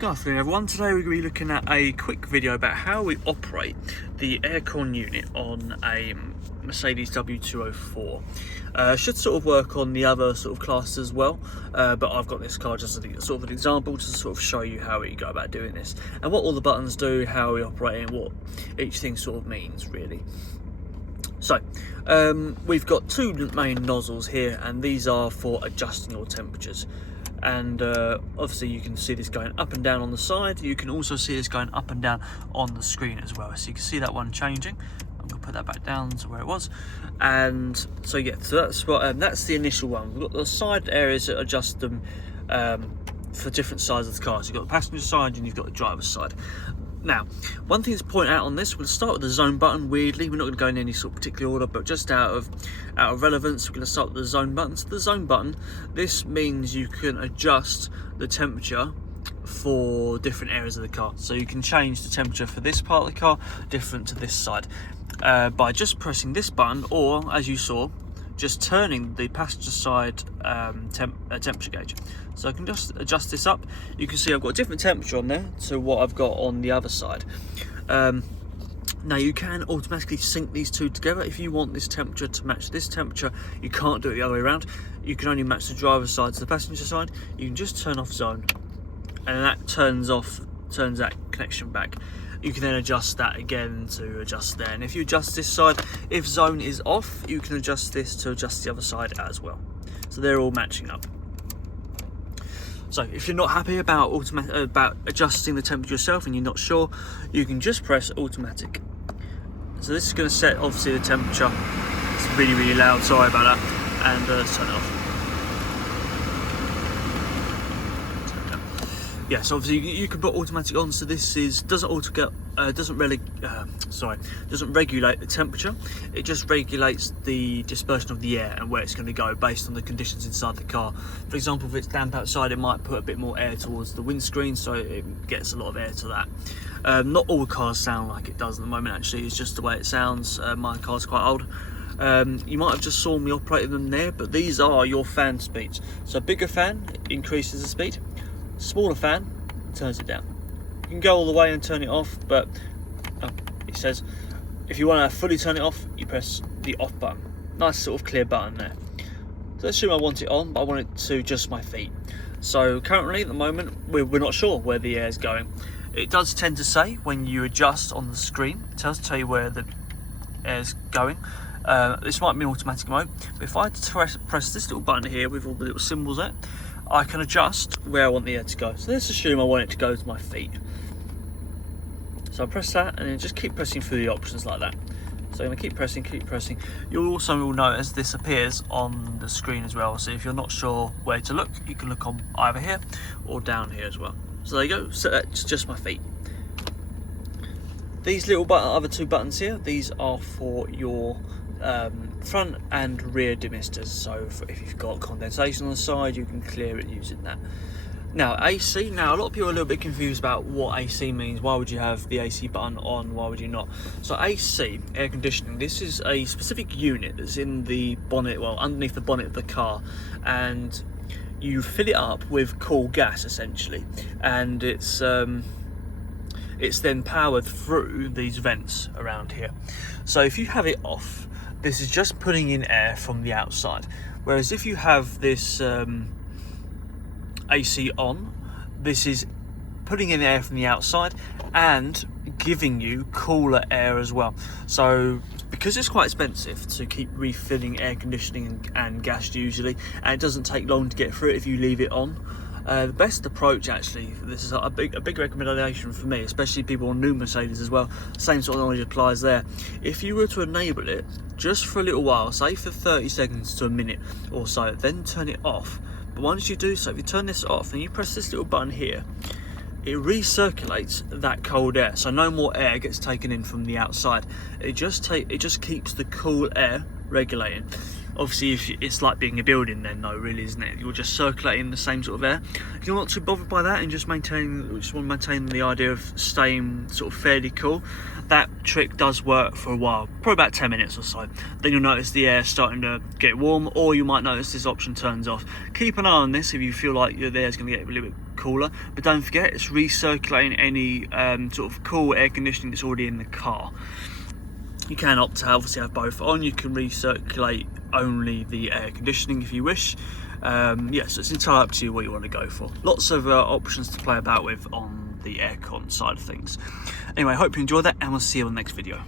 Good afternoon everyone. Today we're going to be looking at a quick video about how we operate the aircon unit on a Mercedes W204. Should sort of work on the other sort of classes as well, but I've got this car just as a, sort of an example to sort of show you how we go about doing this and what all the buttons do, how we operate and what each thing sort of means really. So we've got two main nozzles here, and these are for adjusting your temperatures. And obviously you can see this going up and down on the side. You can also see this going up and down on the screen as well. So you can see that one changing. I'm going to put that back down to where it was. And so yeah, so that's what that's the initial one. We've got the side areas that adjust them for different sides of the car. So you've got the passenger side and you've got the driver's side. Now, one thing to point out on this, we'll start with the zone button. Weirdly, we're not going to go in any sort of particular order, but just out of relevance, we're going to start with the zone button. So the zone button, this means you can adjust the temperature for different areas of the car. So you can change the temperature for this part of the car different to this side by just pressing this button, or as you saw, just turning the passenger side temperature gauge. So I can just adjust this up. You can see I've got a different temperature on there to what I've got on the other side. Now you can automatically sync these two together. If you want this temperature to match this temperature, you can't do it the other way around. You can only match the driver's side to the passenger side. You can just turn off zone, and that turns that connection back. You can then adjust that again to adjust there, and if you adjust this side, if zone is off, you can adjust this to adjust the other side as well. So they're all matching up. So if you're not happy about adjusting the temperature yourself and you're not sure, you can just press automatic. So this is going to set obviously the temperature. It's really loud, sorry about that, and let's turn it off. Yeah, so obviously you can put automatic on. So this doesn't regulate the temperature. It just regulates the dispersion of the air and where it's going to go based on the conditions inside the car. For example, if it's damp outside, it might put a bit more air towards the windscreen, so it gets a lot of air to that. Not all cars sound like it does at the moment. Actually, it's just the way it sounds. My car's quite old. You might have just saw me operating them there, but these are your fan speeds. So bigger fan increases the speed. Smaller fan turns it down. You can go all the way and turn it off, but it says if you want to fully turn it off, you press the off button. Nice sort of clear button there. So let's assume I want it on, but I want it to adjust my feet. So currently at the moment we're not sure where the air is going. It does tend to say when you adjust on the screen, it does tell you where the air is going. This might be in automatic mode, but if I press this little button here with all the little symbols there, I can adjust where I want the air to go. So let's assume I want it to go to my feet. So I press that and then just keep pressing through the options like that. So I'm going to keep pressing. You'll also notice this appears on the screen as well. So if you're not sure where to look, you can look on either here or down here as well. So there you go, set that to just my feet. These little other two buttons here, these are for your front and rear demisters. So if you've got condensation on the side, you can clear it using that. Now AC, now a lot of people are a little bit confused about what AC means. Why would you have the AC button on, why would you not? So AC, air conditioning, this is a specific unit that's in the bonnet, well underneath the bonnet of the car, and you fill it up with cool gas essentially, and it's then powered through these vents around here. So if you have it off, this is just putting in air from the outside, whereas if you have this AC on, this is putting in air from the outside and giving you cooler air as well. So because it's quite expensive to keep refilling air conditioning and gas usually, and it doesn't take long to get through it if you leave it on, the best approach, actually, this is a big recommendation for me, especially people on new Mercedes as well, same sort of knowledge applies there. If you were to enable it just for a little while, say for 30 seconds to a minute or so, then turn it off. But once you do so, if you turn this off and you press this little button here, it recirculates that cold air, so no more air gets taken in from the outside. It just keeps the cool air regulating. Obviously, if it's like being a building then though, really, isn't it? You're just circulating the same sort of air. If you're not too bothered by that and just want to maintain the idea of staying sort of fairly cool, that trick does work for a while, probably about 10 minutes or so. Then you'll notice the air starting to get warm, or you might notice this option turns off. Keep an eye on this if you feel like the air's going to get a little bit cooler. But don't forget, it's recirculating any sort of cool air conditioning that's already in the car. You can opt to obviously have both on. You can recirculate only the air conditioning if you wish. Yeah, so it's entirely up to you what you want to go for. Lots of options to play about with on the aircon side of things. Anyway, hope you enjoyed that, and we'll see you on the next video.